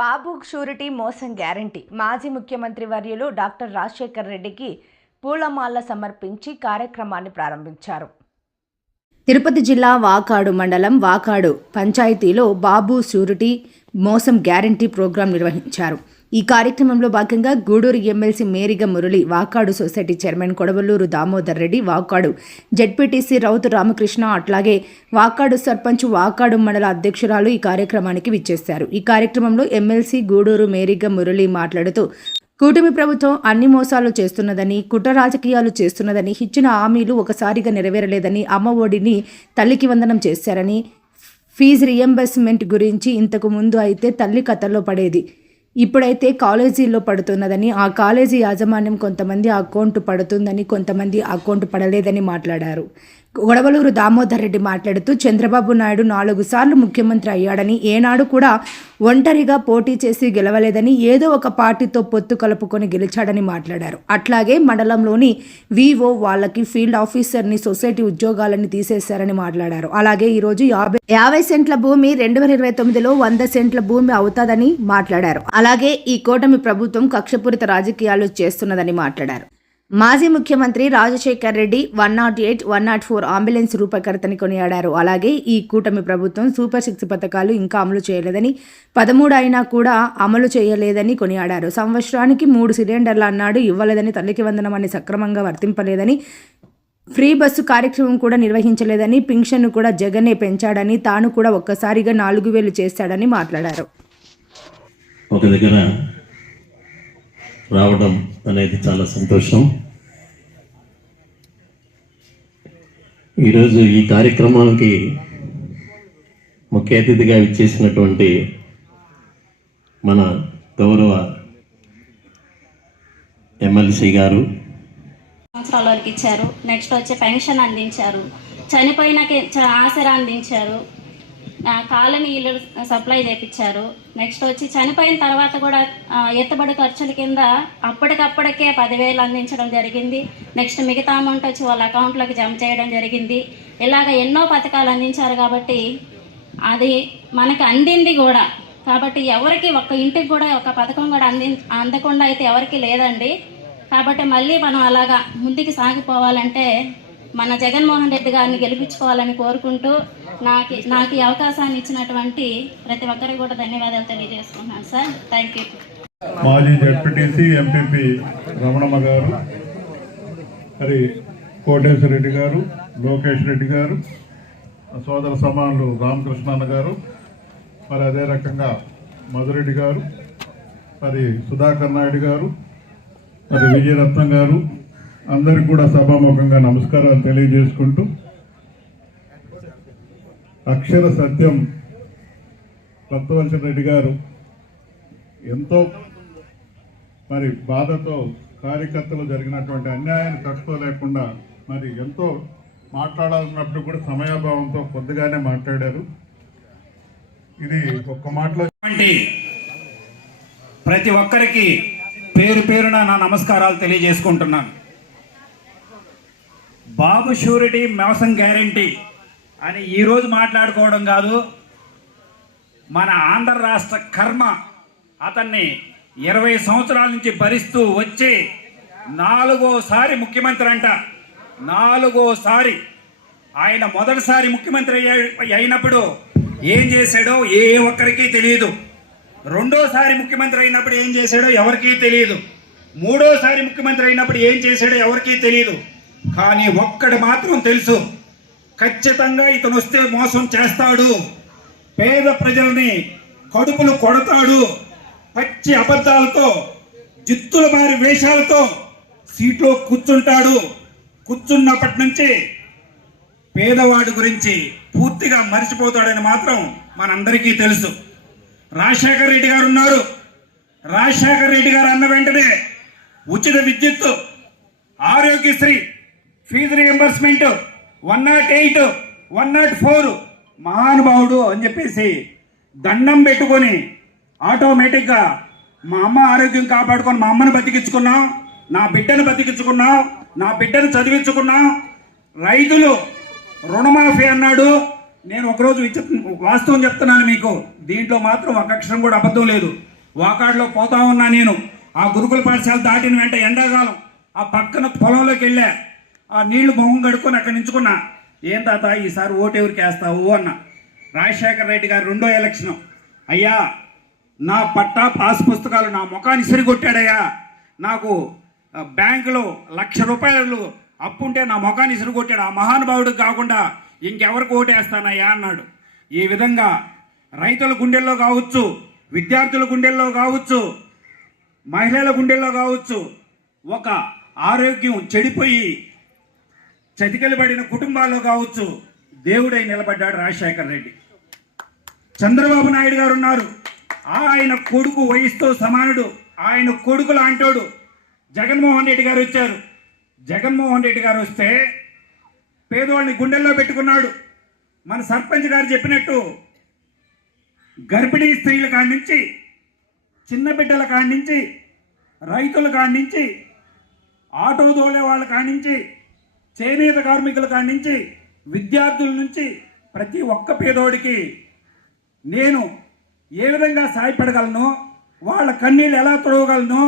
బాబు surety మోసం guarantee. మాజీ ముఖ్యమంత్రి వర్యులు డాక్టర్ రాజశేఖర్ రెడ్డికి పూలమాల సమర్పించి కార్యక్రమాన్ని ప్రారంభించారు. తిరుపతి జిల్లా వాకాడు మండలం వాకాడు పంచాయతీలో బాబు షూరిటీ మోసం గ్యారంటీ ప్రోగ్రాం నిర్వహించారు. ఈ కార్యక్రమంలో భాగంగా Gudur MLC Meriga Murali Vakadu society chairman Kodavaluru Damodar Reddy Vakadu ZPTC Rautu Ramakrishna అట్లాగే వాకాడు సర్పంచ్ వాకాడు మండల అధ్యక్షురాలు ఈ కార్యక్రమానికి విచ్చేశారు. ఈ కార్యక్రమంలో ఎమ్మెల్సీ గూడూరు మేరిగ మురళి మాట్లాడుతూ కూటమి ప్రభుత్వం అన్ని మోసాలు చేస్తున్నదని కుట్ర రాజకీయాలు చేస్తున్నదని ఇచ్చిన హామీలు ఒకసారిగా నెరవేరలేదని అమ్మ ఒడిని తల్లికి వందనం చేశారని ఫీజు రియంబర్స్మెంట్ గురించి ఇంతకు ముందు అయితే తల్లి కథల్లో పడేది. ఇప్పుడైతే కాలేజీల్లో పడుతున్నదని ఆ కాలేజీ యాజమాన్యం కొంతమంది అకౌంట్ పడుతుందని కొంతమంది అకౌంట్ పడలేదని మాట్లాడారు. గొడవలూరు దామోదర్ రెడ్డి మాట్లాడుతూ చంద్రబాబు నాయుడు నాలుగు సార్లు ముఖ్యమంత్రి అయ్యాడని ఏనాడు కూడా ఒంటరిగా పోటీ చేసి గెలవలేదని ఏదో ఒక పార్టీతో పొత్తు కలుపుకొని గెలిచాడని మాట్లాడారు. అట్లాగే మండలంలోని వివో వాళ్ళకి ఫీల్డ్ ఆఫీసర్ని సొసైటీ ఉద్యోగాలని తీసేశారని మాట్లాడారు. అలాగే ఈరోజు యాభై యాభై సెంట్ల భూమి రెండు వేల ఇరవై తొమ్మిదిలో వంద సెంట్ల భూమి అవుతాదని మాట్లాడారు. అలాగే ఈ కూటమి ప్రభుత్వం కక్షపూరిత రాజకీయాలు చేస్తున్నదని మాట్లాడారు. మాజీ ముఖ్యమంత్రి Rajasekhar Reddy one nought eight one nought four ambulance రూపకర్తని కొనియాడారు. అలాగే ఈ కూటమి ప్రభుత్వం సూపర్ సిక్స్ పథకాలు ఇంకా అమలు చేయలేదని పదమూడు అయినా కూడా అమలు చేయలేదని కొనియాడారు. సంవత్సరానికి మూడు సిలిండర్లు అన్నాడు ఇవ్వలేదని తల్లికి వందనం అని సక్రమంగా వర్తింపలేదని ఫ్రీ బస్సు కార్యక్రమం కూడా నిర్వహించలేదని పింఛన్ను కూడా జగనే పెంచాడని తాను కూడా ఒక్కసారిగా నాలుగు వేలు చేశాడని మాట్లాడారు. ఒక దగ్గర రావడం అనేది చాలా సంతోషం. ఈరోజు ఈ కార్యక్రమానికి ముఖ్య అతిథిగా ఇచ్చేసినటువంటి మన గౌరవ ఎమ్మెల్సీ గారు. సంవత్సరాల వరకు ఇచ్చారు. నెక్స్ట్ వచ్చి పెన్షన్ అందించారు. చనిపోయిన ఆసరా అందించారు. కాలనీలు సప్లై చేపించారు. నెక్స్ట్ వచ్చి చనిపోయిన తర్వాత కూడా ఎత్తుబడి ఖర్చుల కింద అప్పటికప్పటికే పదివేలు అందించడం జరిగింది. నెక్స్ట్ మిగతా అమౌంట్ వచ్చి వాళ్ళ అకౌంట్లోకి జమ చేయడం జరిగింది. ఇలాగ ఎన్నో పథకాలు అందించారు కాబట్టి అది మనకి అందింది కూడా. కాబట్టి ఎవరికి ఒక్క ఇంటికి కూడా ఒక పథకం కూడా అంది అందకుండా అయితే ఎవరికి లేదండి. కాబట్టి మళ్ళీ మనం అలాగా ముందుకు సాగిపోవాలంటే మన జగన్మోహన్ రెడ్డి గారిని గెలిపించుకోవాలని కోరుకుంటూ నాకు నాకు ఈ అవకాశాన్ని ఇచ్చినటువంటి ప్రతి ఒక్కరికి కూడా ధన్యవాదాలు తెలియజేసుకుంటున్నాను సార్. థ్యాంక్ యూ మాజీ జడ్పీటీసీ ఎంపీపీ రమణమ్మ గారు మరి కోటేశ్వర రెడ్డి గారు లోకేష్ రెడ్డి గారు సోదర సమానులు రామకృష్ణన్న గారు మరి అదే రకంగా మధురెడ్డి గారు మరి సుధాకర్ నాయుడు గారు మరి విజయరత్నం గారు అందరికి కూడా సభాముఖంగా నమస్కారాలు తెలియజేసుకుంటూ అక్షర సత్యం కొత్తవలసిన రెడ్డి గారు ఎంతో మరి బాధతో కార్యకర్తలు జరిగినటువంటి అన్యాయాన్ని తట్టుకోలేకుండా మరి ఎంతో మాట్లాడాలన్నప్పుడు కూడా సమయాభావంతో కొద్దిగానే మాట్లాడారు. ఇది ఒక్క మాటలో ప్రతి ఒక్కరికి పేరు పేరున నా నమస్కారాలు తెలియజేసుకుంటున్నాను. బాబు షూరిటీ మోసం గ్యారంటీ అని ఈరోజు మాట్లాడుకోవడం కాదు. మన ఆంధ్ర రాష్ట్ర కర్మ అతన్ని ఇరవై సంవత్సరాల నుంచి భరిస్తూ వచ్చి నాలుగోసారి ముఖ్యమంత్రి అంట. నాలుగోసారి. ఆయన మొదటిసారి ముఖ్యమంత్రి అయినప్పుడు ఏం చేశాడో ఏ ఒక్కరికి తెలియదు. రెండోసారి ముఖ్యమంత్రి అయినప్పుడు ఏం చేశాడో ఎవరికీ తెలియదు. మూడోసారి ముఖ్యమంత్రి అయినప్పుడు ఏం చేశాడో ఎవరికీ తెలియదు. కానీ ఒక్కడు మాత్రం తెలుసు. ఖచ్చితంగా ఇతను వస్తే మోసం చేస్తాడు. పేద ప్రజల్ని కడుపులు కొడతాడు. పచ్చి అబద్ధాలతో జిత్తుల మారి వేషాలతో సీట్లో కూర్చుంటాడు. కూర్చున్నప్పటి నుంచి పేదవాడి గురించి పూర్తిగా మర్చిపోతాడని మాత్రం మనందరికీ తెలుసు. రాజశేఖర రెడ్డి గారు ఉన్నారు. రాజశేఖర రెడ్డి గారు అన్న వెంటనే ఉచిత విద్యుత్ Aarogyasri fee reimbursement one nought eight one nought four మహానుభావుడు అని చెప్పేసి దండం పెట్టుకొని ఆటోమేటిక్గా మా అమ్మ ఆరోగ్యం కాపాడుకొని మా అమ్మని బతికించుకున్నాం నా బిడ్డను బతికించుకున్నాం నా బిడ్డను చదివించుకున్నాం రైతులు రుణమాఫీ అన్నాడు. నేను ఒకరోజు వాస్తవం చెప్తున్నాను మీకు. దీంట్లో మాత్రం ఒక అక్షరం కూడా అబద్ధం లేదు. వాకాడులో పోతా ఉన్నా నేను. ఆ గురుకుల పాఠశాల దాటిన వెంట ఎండాకాలం. ఆ పక్కన పొలంలోకి వెళ్ళా. ఆ నీళ్ళు మొహం కడుక్కొని అక్కడ నించుకున్నా ఏం తాత ఈసారి ఓటెవరికి వేస్తావు? అన్న. రాజశేఖర రెడ్డి గారు రెండో ఎలక్షన్. అయ్యా నా పట్టా పాస్ పుస్తకాలు నా ముఖాన్ని సిరిగొట్టాడయ్యా. నాకు బ్యాంకులో లక్ష రూపాయలు అప్పు ఉంటే నా ముఖాన్ని సిరిగొట్టాడు. ఆ మహానుభావుడికి కాకుండా ఇంకెవరికి ఓటేస్తానయ్యా అన్నాడు. ఈ విధంగా రైతుల గుండెల్లో కావచ్చు విద్యార్థుల గుండెల్లో కావచ్చు మహిళల గుండెల్లో కావచ్చు ఒక ఆరోగ్యం చెడిపోయి చతికిలబడిన కుటుంబాల్లో కావచ్చు దేవుడై నిలబడ్డాడు రాజశేఖర రెడ్డి. చంద్రబాబు నాయుడు గారు ఉన్నారు. ఆయన కొడుకు వయసుతో సమానుడు ఆయన కొడుకు లాంటోడు జగన్మోహన్ రెడ్డి గారు వచ్చారు. జగన్మోహన్ రెడ్డి గారు వస్తే పేదవాళ్ళని గుండెల్లో పెట్టుకున్నాడు. మన సర్పంచ్ గారు చెప్పినట్టు గర్భిణీ స్త్రీల కాడి నుంచి చిన్న బిడ్డల కాడి నుంచి రైతుల కాడి నుంచి ఆటో దోలే వాళ్ళ కాడి నుంచి చేనేత కార్మికుల కాడి నుంచి విద్యార్థుల నుంచి ప్రతి ఒక్క పేదోడికి నేను ఏ విధంగా సాయపడగలను వాళ్ళ కన్నీళ్ళు ఎలా తుడవగలను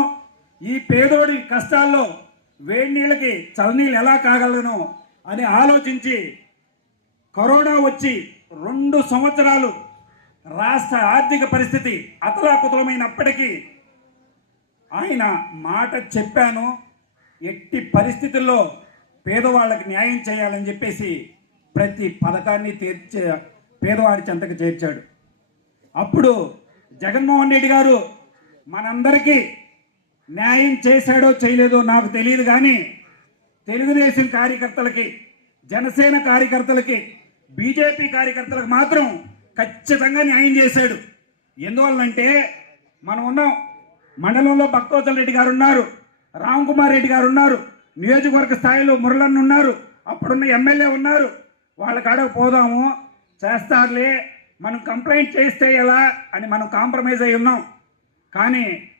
ఈ పేదోడి కష్టాల్లో వేడి నీళ్ళకి చలనీళ్ళు ఎలా కాగలను అని ఆలోచించి కరోనా వచ్చి రెండు సంవత్సరాలు రాష్ట్ర ఆర్థిక పరిస్థితి అతలాకుతలమైనప్పటికీ ఆయన మాట చెప్పాను ఎట్టి పరిస్థితుల్లో పేదవాళ్ళకి న్యాయం చేయాలని చెప్పేసి ప్రతి పథకాన్ని తీర్చే పేదవాడి చెంతకు చేర్చాడు. అప్పుడు జగన్మోహన్ రెడ్డి గారు మనందరికీ న్యాయం చేశాడో చేయలేదో నాకు తెలియదు కానీ తెలుగుదేశం కార్యకర్తలకి జనసేన కార్యకర్తలకి బీజేపీ కార్యకర్తలకు మాత్రం ఖచ్చితంగా న్యాయం చేశాడు. ఎందువల్లంటే మనం ఉన్నాం మండలంలో భక్తోచల రెడ్డి గారు ఉన్నారు రామ్ కుమార్ రెడ్డి గారు ఉన్నారు నియోజకవర్గ స్థాయిలో మురళన్ ఉన్నారు. అప్పుడున్న ఎమ్మెల్యే ఉన్నారు. వాళ్ళ కాడకు పోదాము. చేస్తారులే. మనం కంప్లైంట్ చేస్తే ఎలా అని మనం కాంప్రమైజ్ అయి ఉన్నాం. కానీ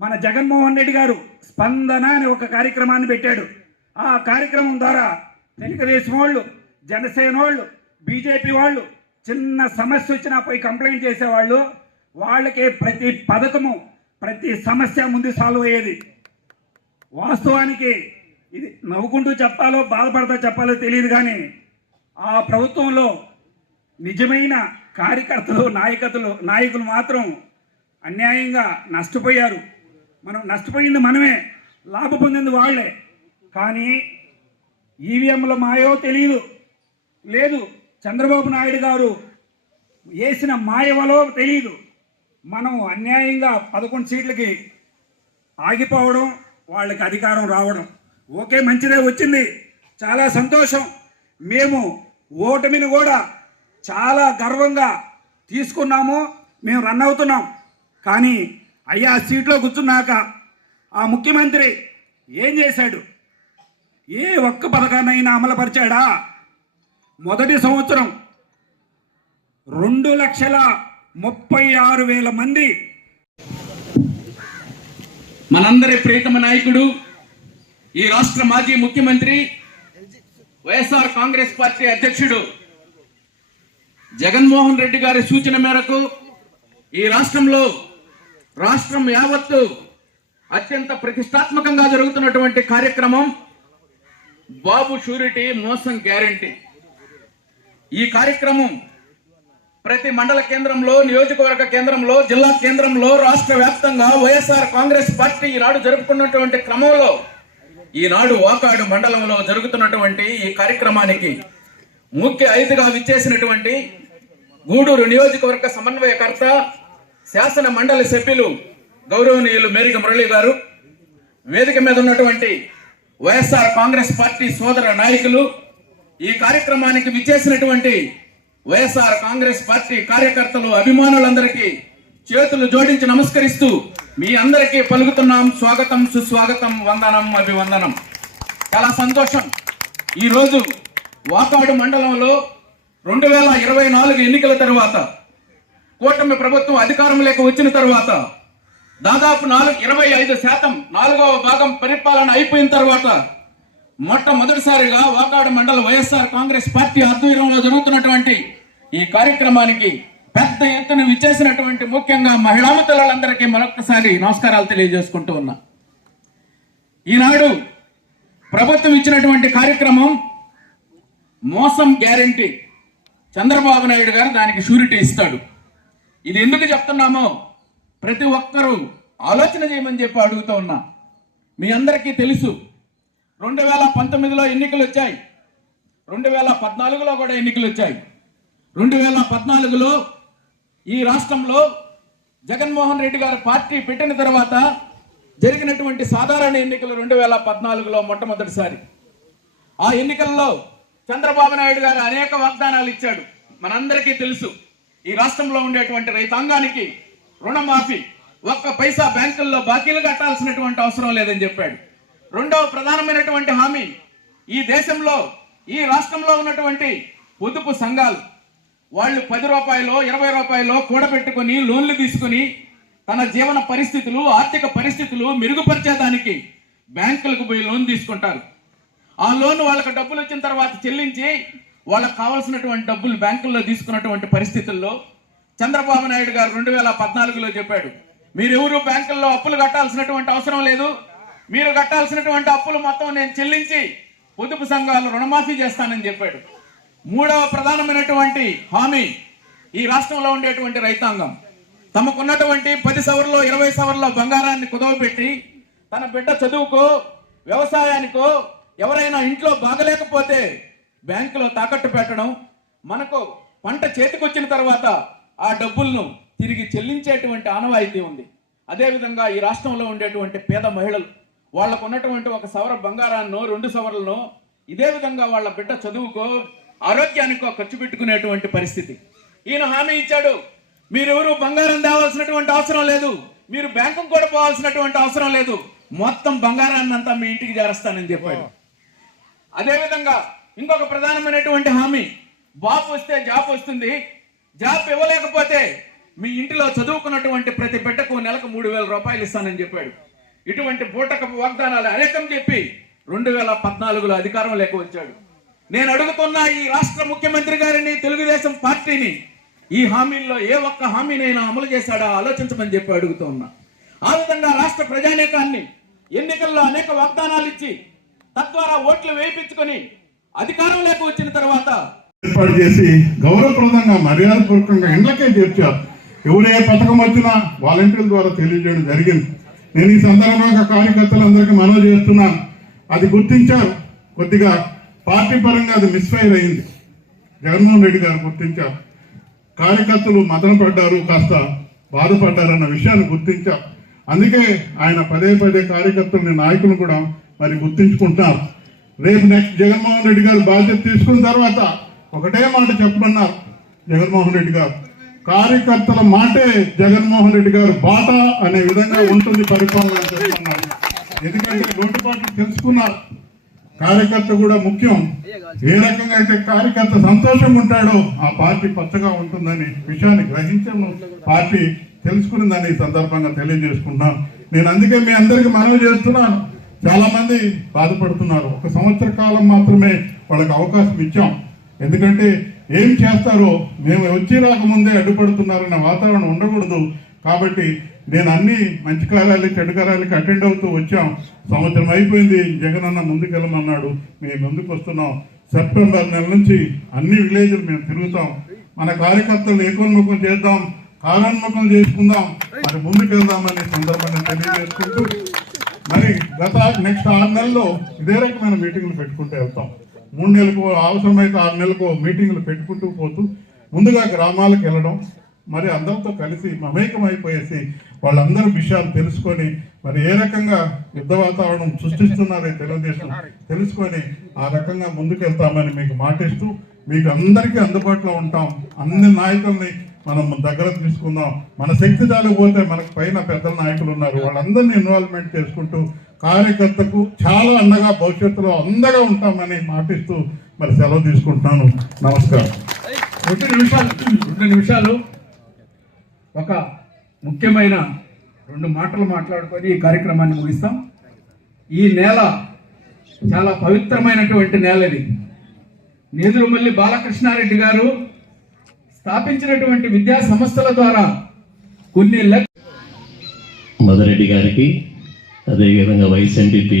మన జగన్మోహన్ రెడ్డి గారు స్పందన అని ఒక కార్యక్రమాన్ని పెట్టాడు. ఆ కార్యక్రమం ద్వారా తెలుగుదేశం వాళ్ళు జనసేన వాళ్ళు బీజేపీ వాళ్ళు చిన్న సమస్య వచ్చినా పోయి కంప్లైంట్ చేసేవాళ్ళు. వాళ్ళకే ప్రతి పథకము ప్రతి సమస్య ముందు సాల్వ్ అయ్యేది. వాస్తవానికి ఇది నవ్వుకుంటూ చెప్పాలో బాధపడతా చెప్పాలో తెలియదు కానీ ఆ ప్రభుత్వంలో నిజమైన కార్యకర్తలు నాయకతలు నాయకులు మాత్రం అన్యాయంగా నష్టపోయారు. మనం నష్టపోయింది మనమే లాభ పొందింది వాళ్ళే. కానీ ఈవీఎంల మాయో తెలియదు. లేదు చంద్రబాబు నాయుడు గారు వేసిన మాయవలో తెలియదు. మనం అన్యాయంగా పదకొండు సీట్లకి ఆగిపోవడం వాళ్ళకి అధికారం రావడం. ఓకే మంచిదే వచ్చింది. చాలా సంతోషం. మేము ఓటమిని కూడా చాలా గర్వంగా తీసుకున్నాము. మేము రన్ అవుతున్నాం. కానీ అయ్యా సీట్లో కూర్చున్నాక ఆ ముఖ్యమంత్రి ఏం చేశాడు? ఏ ఒక్క పథకాన్నైనా అమలుపరిచాడా? మొదటి సంవత్సరం రెండు లక్షల ముప్పై ఆరు వేల మంది మనందరి ప్రియతమ నాయకుడు ఈ రాష్ట్ర మాజీ ముఖ్యమంత్రి వైఎస్ఆర్ కాంగ్రెస్ పార్టీ అధ్యక్షుడు జగన్మోహన్ రెడ్డి గారి సూచన మేరకు ఈ రాష్ట్రంలో రాష్ట్రం యావత్తు అత్యంత ప్రతిష్టాత్మకంగా జరుగుతున్నటువంటి కార్యక్రమం బాబు షూరిటీ మోసం గ్యారంటీ. ఈ కార్యక్రమం ప్రతి మండల కేంద్రంలో నియోజకవర్గ కేంద్రంలో జిల్లా కేంద్రంలో రాష్ట్ర వ్యాప్తంగా వైఎస్ఆర్ కాంగ్రెస్ పార్టీ ఈనాడు జరుపుకున్నటువంటి క్రమంలో ఈనాడు వాకాడు మండలంలో జరుగుతున్నటువంటి ఈ కార్యక్రమానికి ముఖ్య అతిథిగా విచ్చేసినటువంటి గూడూరు నియోజకవర్గ సమన్వయకర్త శాసన మండలి సభ్యులు గౌరవనీయులు మేరిక మురళి గారు వేదిక మీద ఉన్నటువంటి వైఎస్ఆర్ కాంగ్రెస్ పార్టీ సోదర నాయకులు ఈ కార్యక్రమానికి విచ్చేసినటువంటి వైఎస్ఆర్ కాంగ్రెస్ పార్టీ కార్యకర్తలు అభిమానులందరికీ చేతులు జోడించి నమస్కరిస్తూ మీ అందరికీ పలుకుతున్నాం. స్వాగతం సుస్వాగతం వందనం అభివందనం. చాలా సంతోషం. ఈరోజు వాకాడు మండలంలో రెండు వేల ఇరవై నాలుగు ఎన్నికల తరువాత కూటమి ప్రభుత్వం అధికారంలోకి వచ్చిన తరువాత దాదాపు నాలుగు ఇరవై ఐదు శాతం నాలుగవ భాగం పరిపాలన అయిపోయిన తర్వాత మొట్టమొదటిసారిగా వాకాడు మండల వైఎస్ఆర్ కాంగ్రెస్ పార్టీ ఆధ్వర్యంలో జరుగుతున్నటువంటి ఈ కార్యక్రమానికి పెద్ద పెద్ద ఎత్తున విచ్చేసినటువంటి ముఖ్యంగా మహిళామతులందరికీ మరొకసారి నమస్కారాలు తెలియజేసుకుంటూ ఉన్నా. ఈనాడు ప్రభుత్వం ఇచ్చినటువంటి కార్యక్రమం మోసం గ్యారంటీ. చంద్రబాబు నాయుడు గారు దానికి షూరిటీ ఇస్తాడు. ఇది ఎందుకు చెప్తున్నామో ప్రతి ఒక్కరూ ఆలోచన చేయమని చెప్పి అడుగుతూ ఉన్నా. మీ అందరికీ తెలుసు. రెండు వేల పంతొమ్మిదిలో ఎన్నికలు వచ్చాయి రెండు వేల పద్నాలుగులో కూడా ఎన్నికలు వచ్చాయి రెండు వేల పద్నాలుగులో ఈ రాష్ట్రంలో జగన్మోహన్ రెడ్డి గారు పార్టీ పెట్టిన తర్వాత జరిగినటువంటి సాధారణ ఎన్నికలు రెండు వేల పద్నాలుగులో మొట్టమొదటిసారి. ఆ ఎన్నికల్లో చంద్రబాబు నాయుడు గారు అనేక వాగ్దానాలు ఇచ్చాడు. మనందరికీ తెలుసు ఈ రాష్ట్రంలో ఉండేటువంటి రైతాంగానికి రుణమాఫీ ఒక్క పైసా బ్యాంకుల్లో బాకీలు కట్టాల్సినటువంటి అవసరం లేదని చెప్పాడు. రెండవ ప్రధానమైనటువంటి హామీ ఈ దేశంలో ఈ రాష్ట్రంలో ఉన్నటువంటి పొదుపు సంఘాలు. వాళ్ళు పది రూపాయలు ఇరవై రూపాయలు కూడబెట్టుకుని లోన్లు తీసుకొని తన జీవన పరిస్థితులు ఆర్థిక పరిస్థితులు మెరుగుపరిచేదానికి బ్యాంకులకు పోయి లోన్ తీసుకుంటారు. ఆ లోన్ వాళ్ళకి డబ్బులు వచ్చిన తర్వాత చెల్లించి వాళ్ళకి కావాల్సినటువంటి డబ్బులు బ్యాంకుల్లో తీసుకున్నటువంటి పరిస్థితుల్లో చంద్రబాబు నాయుడు గారు రెండు వేల పద్నాలుగులో చెప్పాడు మీరెవరు బ్యాంకుల్లో అప్పులు కట్టాల్సినటువంటి అవసరం లేదు మీరు కట్టాల్సినటువంటి అప్పులు మొత్తం నేను చెల్లించి పొదుపు సంఘాలు రుణమాఫీ చేస్తానని చెప్పాడు. మూడవ ప్రధానమైనటువంటి హామీ ఈ రాష్ట్రంలో ఉండేటువంటి రైతాంగం. తమకున్నటువంటి పది సవర్లో ఇరవై సవర్లో బంగారాన్ని కుదవపెట్టి తన బిడ్డ చదువుకో వ్యవసాయానికో ఎవరైనా ఇంట్లో బాగలేకపోతే బ్యాంకులో తాకట్టు పెట్టడం మనకు పంట చేతికొచ్చిన తర్వాత ఆ డబ్బులను తిరిగి చెల్లించేటువంటి ఆనవాయితీ ఉంది. అదేవిధంగా ఈ రాష్ట్రంలో ఉండేటువంటి పేద మహిళలు వాళ్ళకు ఉన్నటువంటి ఒక సవర బంగారాన్నో రెండు సవరలను ఇదే విధంగా వాళ్ళ బిడ్డ చదువుకో ఆరోగ్యానికో ఖర్చు పెట్టుకునేటువంటి పరిస్థితి. ఈయన హామీ ఇచ్చాడు. మీరెవరు? బంగారం తేవాల్సినటువంటి అవసరం లేదు. మీరు బ్యాంకు కూడా పోవాల్సినటువంటి అవసరం లేదు. మొత్తం బంగారాన్ని అంతా మీ ఇంటికి చేరస్తానని చెప్పాడు. అదేవిధంగా ఇంకొక ప్రధానమైనటువంటి హామీ. బాబు వస్తే జాబ్ వస్తుంది. జాబ్ ఇవ్వలేకపోతే మీ ఇంటిలో చదువుకున్నటువంటి ప్రతి బిడ్డకు నెలకు మూడు వేల రూపాయలు ఇస్తానని చెప్పాడు. ఇటువంటి బూటకపు వాగ్దానాలు అనేకం చెప్పి రెండు వేల పద్నాలుగులో అధికారం లేక వచ్చాడు నేను అడుగుతున్న ఈ రాష్ట్ర ముఖ్యమంత్రి గారిని తెలుగుదేశం పార్టీని ఈ హామీల్లో ఏ ఒక్క హామీనైనా అమలు చేశాడా ఆలోచించమని చెప్పి అడుగుతూ ఉన్నా. ఆ విధంగా రాష్ట్ర ప్రజానేకాన్ని ఎన్నికల్లో అనేక వాగ్దానాలు ఇచ్చి తద్వారా ఓట్లు వేయించుకొని అధికారం లేక వచ్చిన తర్వాత ఏర్పాటు చేసి గౌరవప్రదంగా మర్యాదపూర్వకంగా ఇండ్లకే చేర్చారు ఎవరు ఏ పథకం వచ్చినా వాలంటీర్ల ద్వారా తెలియజేయడం జరిగింది. నేను ఈ సందర్భంగా కార్యకర్తలందరికీ మనవి చేస్తున్నాను అది గుర్తించారు. కొద్దిగా పార్టీ పరంగా అది మిస్ఫైర్ అయింది. జగన్మోహన్ రెడ్డి గారు గుర్తించారు. కార్యకర్తలు మదన పడ్డారు కాస్త బాధపడ్డారన్న విషయాన్ని గుర్తించారు. అందుకే ఆయన పదే పదే కార్యకర్తలని నాయకులు కూడా మరి గుర్తించుకుంటున్నారు. రేపు నెక్స్ట్ జగన్మోహన్ రెడ్డి గారు బాధ్యత తీసుకున్న తర్వాత ఒకటే మాట చెప్పమన్నారు జగన్మోహన్ రెడ్డి గారు. కార్యకర్తల మాటే జగన్మోహన్ రెడ్డి గారు బాట అనే విధంగా ఉంటుంది పరిపాలన అని చెప్తున్నారు. ఎందుకంటే లోటుపాట్లు తెలుసుకున్నారు. కార్యకర్త కూడా ముఖ్యం. ఏ రకంగా అయితే కార్యకర్త సంతోషంగా ఉంటాడో ఆ పార్టీ పచ్చగా ఉంటుందని విషయాన్ని గ్రహించను పార్టీ తెలుసుకున్నదని ఈ సందర్భంగా తెలియజేసుకున్నాను నేను అందుకే మీ అందరికి మనవి చేస్తున్నాను. చాలా మంది బాధపడుతున్నారు. ఒక సంవత్సర కాలం మాత్రమే వాళ్ళకి అవకాశం ఇచ్చాం. ఎందుకంటే ఏం చేస్తారో మేము వచ్చి రాకముందే అడ్డుపడుతున్నారన్న వాతావరణం ఉండకూడదు. కాబట్టి నేను అన్ని మంచి కార్యాలకి చెడు కార్యాలకి అటెండ్ అవుతూ వచ్చాం. సంవత్సరం అయిపోయింది. జగన్ అన్న ముందుకెళ్ళమన్నాడు. మేము ముందుకు వస్తున్నాం. సెప్టెంబర్ నెల నుంచి అన్ని విలేజ్లు మేము తిరుగుతాం. మన కార్యకర్తలు ఏకోన్ముఖం చేద్దాం. కాలాన్ముఖం చేసుకుందాం. మరి ముందుకెళ్దామనే సందర్భాన్ని తెలియజేసుకుంటూ మరి గత నెక్స్ట్ ఆరు నెలల్లో ఇదే రకమైన మీటింగ్లు పెట్టుకుంటూ వెళ్తాం. మూడు నెలలకు అవసరమైతే ఆరు నెలలకు మీటింగ్లు పెట్టుకుంటూ పోతూ ముందుగా గ్రామాలకు వెళ్ళడం మరి అందరితో కలిసి మమేకం అయిపోయేసి వాళ్ళందరూ విషయాలు తెలుసుకొని మరి ఏ రకంగా యుద్ధ వాతావరణం సృష్టిస్తున్నారో తెలుగుదేశం తెలుసుకొని ఆ రకంగా ముందుకెళ్తామని మీకు మాటిస్తూ మీకు అందరికీ అందుబాటులో ఉంటాం. అన్ని నాయకుల్ని మనం దగ్గర తీసుకుందాం. మన శక్తి చాలకపోతే మనకు పైన పెద్ద నాయకులు ఉన్నారు. వాళ్ళందరినీ ఇన్వాల్వ్మెంట్ చేసుకుంటూ కార్యకర్తకు చాలా అండగా భవిష్యత్తులో అందగా ఉంటామని మాటిస్తూ మరి సెలవు తీసుకుంటున్నాను. నమస్కారం. రెండు నిమిషాలు రెండు నిమిషాలు. ఒక ముఖ్యమైన రెండు మాటలు మాట్లాడుకొని ఈ కార్యక్రమాన్ని ముగిస్తాం. ఈ నేల చాలా పవిత్రమైనటువంటి నేల ఇది. నేదురుమల్లి బాలకృష్ణారెడ్డి గారు స్థాపించినటువంటి విద్యా సంస్థల ద్వారా కొన్ని లక్ష మదరెడ్డి గారికి అదేవిధంగా వైస్ ఎంపీపీ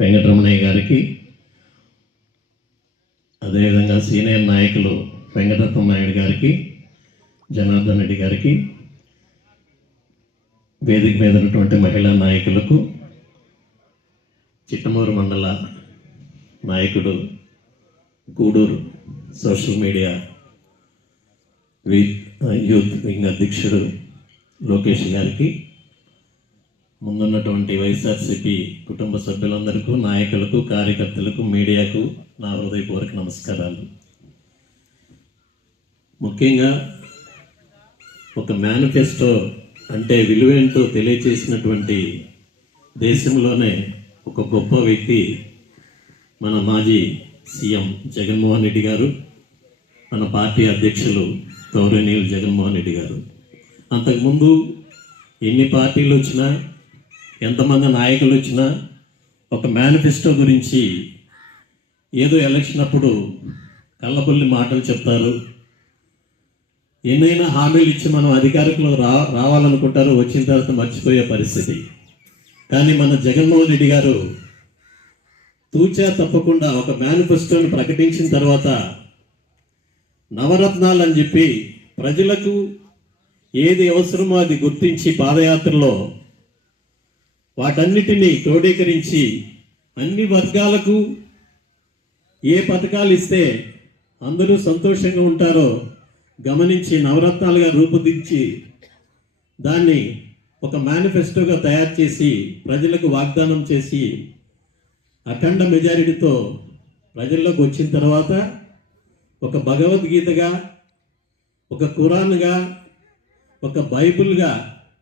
వెంకటరమణయ్య గారికి అదేవిధంగా సీనియర్ నాయకులు వెంకటరత్న నాయుడు గారికి జనార్దన్ రెడ్డి గారికి వేదిక మీద ఉన్నటువంటి మహిళా నాయకులకు చిట్టమూరు మండల నాయకుడు Gudur social media V youth wing అధ్యక్షుడు లోకేష్ గారికి ముందున్నటువంటి వైఎస్ఆర్సీపీ కుటుంబ సభ్యులందరికీ నాయకులకు కార్యకర్తలకు మీడియాకు నా హృదయపూర్వక నమస్కారాలు. ముఖ్యంగా ఒక మేనిఫెస్టో అంటే విలువేంటో తెలియచేసినటువంటి దేశంలోనే ఒక గొప్ప వ్యక్తి మన మాజీ సీఎం జగన్మోహన్ రెడ్డి గారు మన పార్టీ అధ్యక్షులు గౌరవనీయులు జగన్మోహన్ రెడ్డి గారు. అంతకుముందు ఎన్ని పార్టీలు వచ్చినా ఎంతమంది నాయకులు వచ్చినా ఒక మేనిఫెస్టో గురించి ఏదో ఎలక్షన్ అప్పుడు కళ్ళబుల్లి మాటలు చెప్తారు. ఎన్నైనా హామీలు ఇచ్చి మనం అధికారంలో రా రావాలనుకుంటారు వచ్చిన తర్వాత మర్చిపోయే పరిస్థితి. కానీ మన జగన్మోహన్ రెడ్డి గారు తూచా తప్పకుండా ఒక మేనిఫెస్టోను ప్రకటించిన తర్వాత నవరత్నాలు అని చెప్పి ప్రజలకు ఏది అవసరమో అది గుర్తించి పాదయాత్రలో వాటన్నిటినీ క్రోడీకరించి అన్ని వర్గాలకు ఏ పథకాలు ఇస్తే అందరూ సంతోషంగా ఉంటారో గమనించి నవరత్నాలుగా రూపుదిద్ది దాన్ని ఒక మేనిఫెస్టోగా తయారు చేసి ప్రజలకు వాగ్దానం చేసి అఖండ మెజారిటీతో ప్రజల్లోకి వచ్చిన తర్వాత ఒక భగవద్గీతగా ఒక ఖురాన్గా ఒక బైబిల్గా